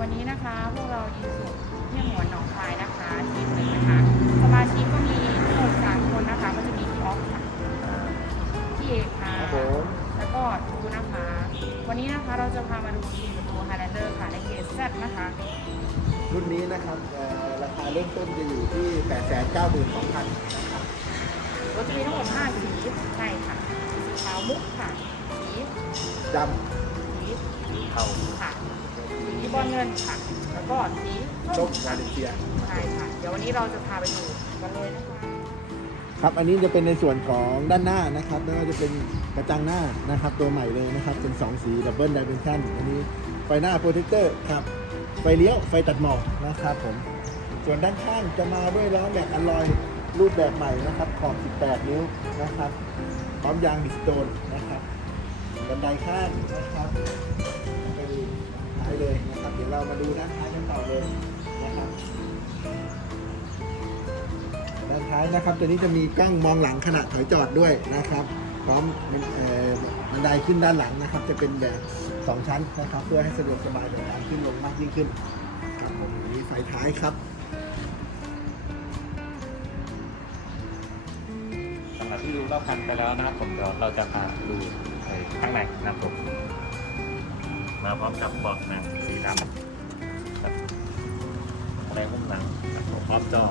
วันนี้นะคะพวกเรายินสุดที่หัวหนองคายนะคะทีมหนึ่งนะคะ สมาชิกก็มีทั้งหมดสามคนนะคะ ก็จะมีพี่ออฟค่ะพี่เอกค่ะแล้วก็ทูนะคะ วันนี้นะคะเราจะพามาดูทีมประตูไฮแรนเดอร์ค่ะในเกสเซตนะคะรุ่นนี้นะครับราคาเริ่มต้นจะอยู่ที่ 8 9 2 0 0 0นะครับเราจะมีทั้งหมดห้าสีใช่ค่ะสีขาวมุกค่ะสีดำ สีเทาค่ะ สีบอลเงินค่ะ แล้วก็สีำส้ส้มมค่ะมาเลเซียใช่ค่ะ เดี๋ยววันนี้เราจะพาไปดูกันเลยนะคะ ครับ อันนี้จะเป็นในส่วนของด้านหน้านะครับไม่ว่าจะเป็นกระจังหน้านะครับ ตัวใหม่เลยนะครับ เป็น 2 สีดับเบิลไดเมนชั่นอันนี้ไฟหน้าโปรเทคเตอร์ครับ ไฟเลี้ยว ไฟตัดหมอกนะครับผม ส่วนด้านข้างจะมาด้วยล้อแม็กอลลอยรูปแบบใหม่นะครับขอบ 18 นิ้วนะครับ พร้อมยางบิสโตนนะครับบันไดข้างนะครับายเลยนะครับ เดี๋ยวเรามาดูด้านท้ายกันต่อเลยนะครับด้านท้ายนะครับ ตัวนี้จะมีกล้องมองหลังขณะถอยจอดด้วยนะครับ พร้อมบันไดขึ้นด้านหลังนะครับ จะเป็นแบบ2ชั้นนะครับ เพื่อให้สะดวกสบายในการขึ้นลงมากยิ่งขึ้นครับผมนี้ไฟท้ายครับสำหรับที่ดูรอบคันไปแล้วนะครับผมเดี๋ยวเราจะพาดูใน มาพร้อมกับเบาะหนังสีดำกับอะไรหุ้มหนังนะครับผมพร้อมจอ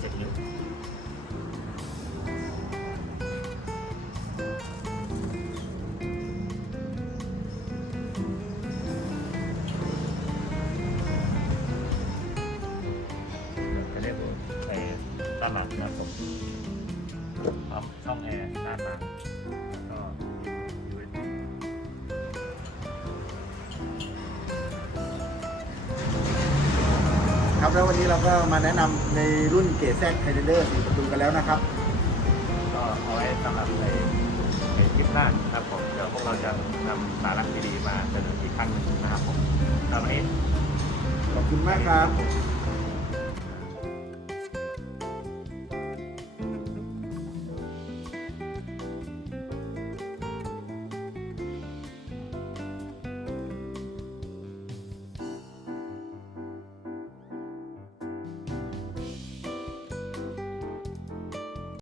เจ็ดนิ้วจะเรียกว่าแอร์ด้านหลังนะครับผมพร้อมช่องแอร์ด้านหลังก็ ครับแล้ววันนี้เราก็มาแนะนำในรุ่นเกรดแซดไฮเดอร์สีประตูกันแล้วนะครับก็เอาไว้สำหรับในในคลิปหน้านะครับผมเดี๋ยวพวกเราจะนำสาระดีๆมาเสนออีกครั้งหนึ่งนะครับผมตอนนี้ขอบคุณมากครับ